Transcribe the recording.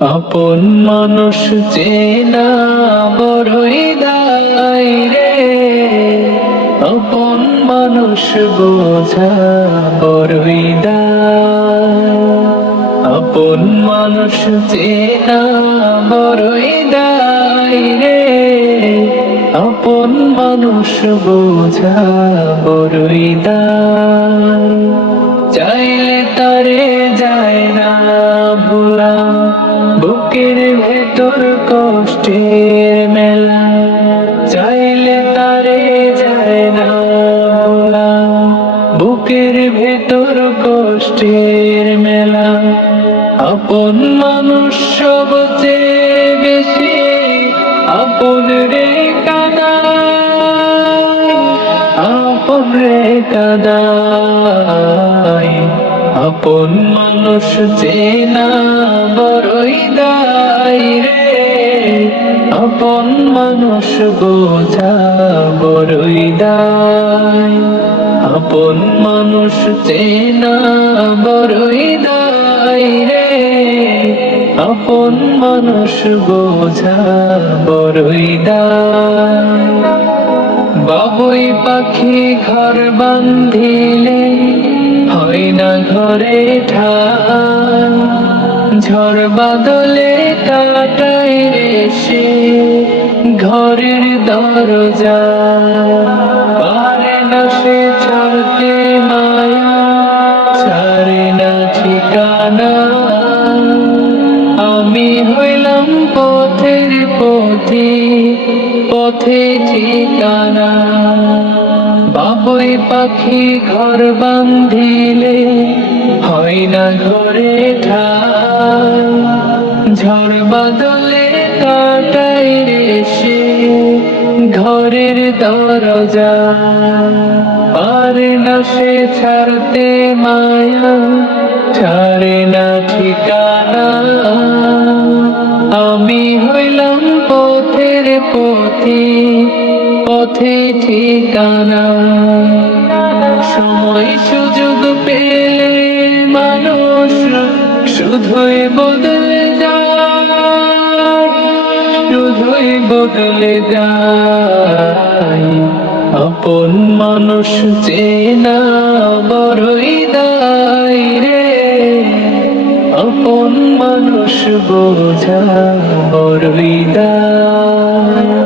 আপন মানুষ চেনা বড়ই দায় রে, আপন মানুষ বোঝা বড়ই দায়। আপন মানুষ চেনা বড়ই দায় রে, আপন মানুষ বোঝা বড়ই দায়। চাইলে তারে যায় না ভোলা, বুকের ভেতর কষ্টের মেলা। চাইলে তারে যায় না ভোলা, বুকের ভেতর কষ্টের মেলা। আপন মানুষ সবচেয়ে বেশি আপন রে কাদায়, আপন রে কাদায়। আপন মানুষ চেনা বড়ই দায় রে, আপন মানুষ বোঝা বড়ই দায়। আপন মানুষ চেনা বড়ই দায় রে, আপন মানুষ বোঝা বড়ই দায়। বাবুই পাখি ঘর বান্ধিলে হয় না ঘরে ঠাই, ঝড় বাদলে কাটায় রে সে ঘরের দরজা। পারে না সে ছাড়তে মায়া, ছাড়ে না ঠিকানা। আমি হইলাম পথের পথি, পথে ঠিকানা। বাবুই পাখি ঘর বান্ধিলে হয় না ঘরে ঠাই, ঝড় বাদলে কাটাই রে সে ঘরের দরজা। পারে না সে ছাড়তে মায়া, ছাড়ে না ঠিকানা। আমি হইলাম পথের পথি, পথে ঠিকানা। সময় সুযোগ পেলে মানুষ শুধুই বদলে যায়, শুধুই বদলে যায়। আপন মানুষ চেনা বড়ই দায় রে, আপন মানুষ বোঝা বড়ই দায়।